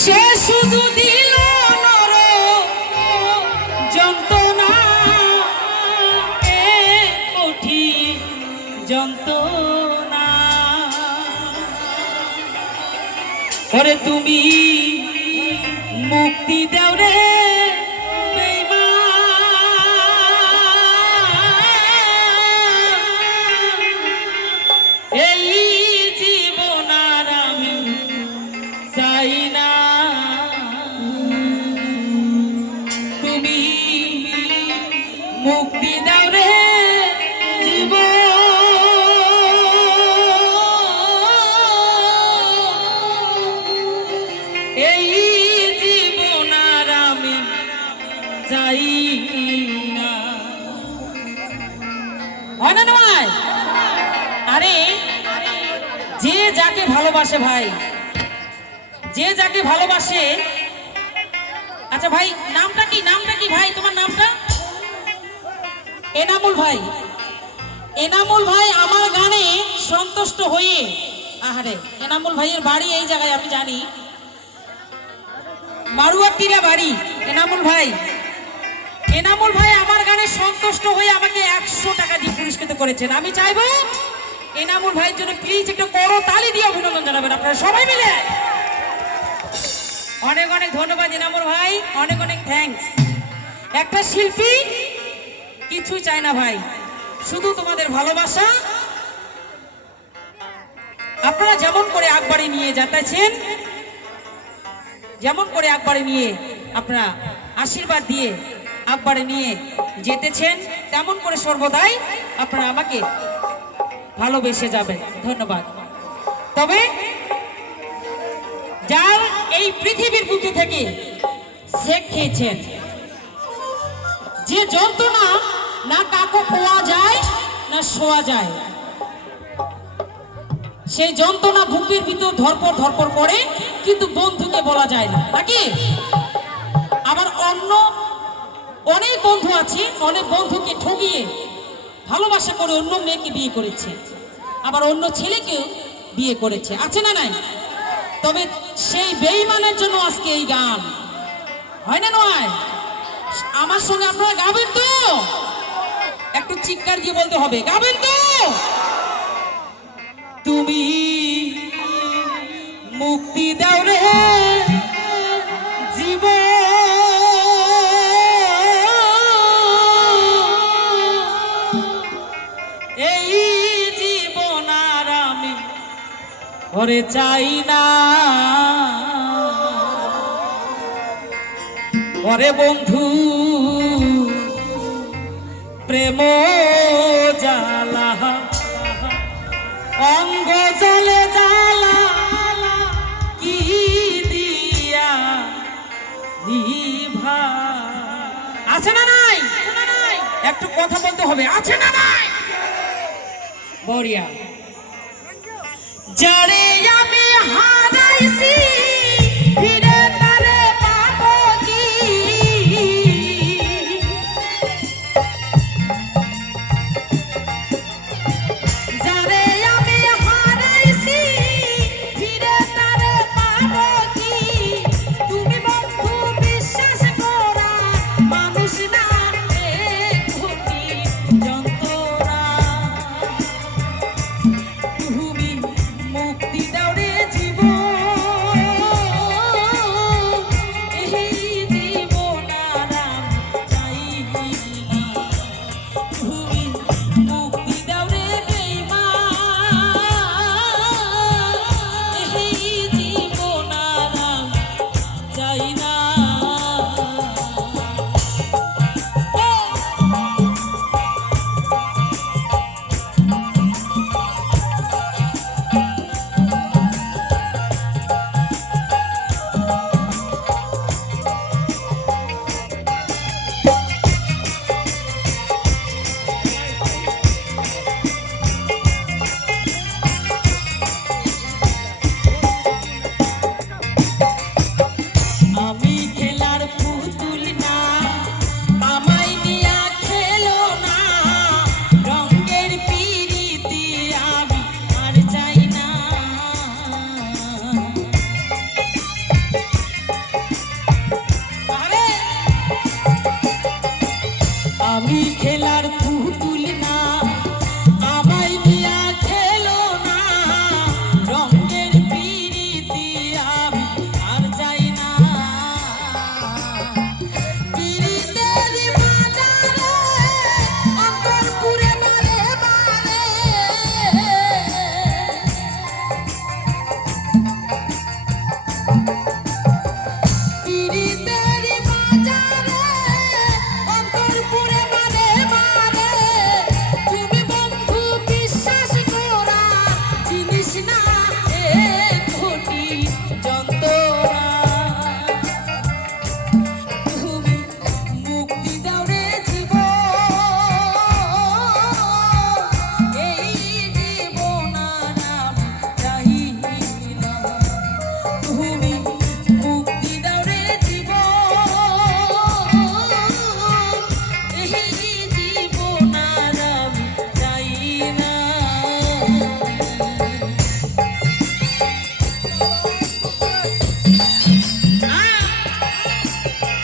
সে শুধু দিল নর যন্ত্রণা, এ কঠিন যন্ত্রণা। ওরে তুমি মুক্তি দাও রে এই জীবন আর আমি চাই না। তুমি মুক্তি দাও রে জীবন, এই জীবন আর আমি চাই না। হয় না নয়? আরে যে যাকে ভালোবাসে ভাই, যে যাকে ভালোবাসে। আচ্ছা ভাই নামটা কি, নামটা কি ভাই তোমার নামটা? এনামুল ভাই। এনামুল ভাই আমার গানে সন্তুষ্ট হয়ে, আহারে এনামুল ভাইয়ের বাড়ি এই জায়গায় আমি জানি, মারুয়াটিলা বাড়ি। এনামুল ভাই, এনামুল ভাই আমার গানে সন্তুষ্ট হয়ে আমাকে 100 টাকা দিয়ে পুরস্কৃত করেছেন। আমি চাইবো এনামুল ভাইয়ের জন্য প্লিজ একটু করতালি দিয়ে অভিনন্দন জানাবেন আপনারা সবাই মিলে। অনেক অনেক ধন্যবাদ এনামুল ভাই, অনেক অনেক থ্যাঙ্কস। একটা শিল্পী কিছু চায় না ভাই, শুধু তোমাদের ভালোবাসা। আপনারা যেমন করে আগবাড়ি নিয়ে যাচ্ছেন, যেমন করে আগবাড়ি নিয়ে আপনারা আশীর্বাদ দিয়ে আগবাড়ি নিয়ে যেতেছেন, তেমন করে সর্বদাই আপনারা আমাকে ভালোবেসে যাবেন। ধন্যবাদ। তবে যার এই পৃথিবীর বুকে থেকে শেখ খেয়েছেন, যে যন্ত্রণা না কাকু খোয়া যায় না শোয়া যায়, সেই যন্ত্রণা বুকের ভিতর ধরপড় ধরপড় করে, কিন্তু বন্ধুকে বলা যায় না, নাকি? আবার অন্য অনেক বন্ধু আছে, অনেক বন্ধুকে ঠকিয়ে ভালোবাসা করে অন্য মেয়েকে বিয়ে করেছে, আবার অন্য ছেলেকেও বিয়ে করেছে, আছে না নাই? তবে সেই বেঈমানের জন্য আজকে এই গান, হয় না নয়? আমার সঙ্গে আপনারা গাবেন তো? একটু চিৎকার দিয়ে বলতে হবে, গাবেন তো? তুমি মুক্তি দাও রে জীবন, এই জীবন আর আমি ঘরে চাই না। ওরে বন্ধু প্রেম জ্বালা, অঙ্গ জলে জ্বালা, কি দিয়া নিভা। আছে না নাই? একটু কথা বলতে হবে, আছে না নাই? বড়িয়া। যারে আমি হারাইছি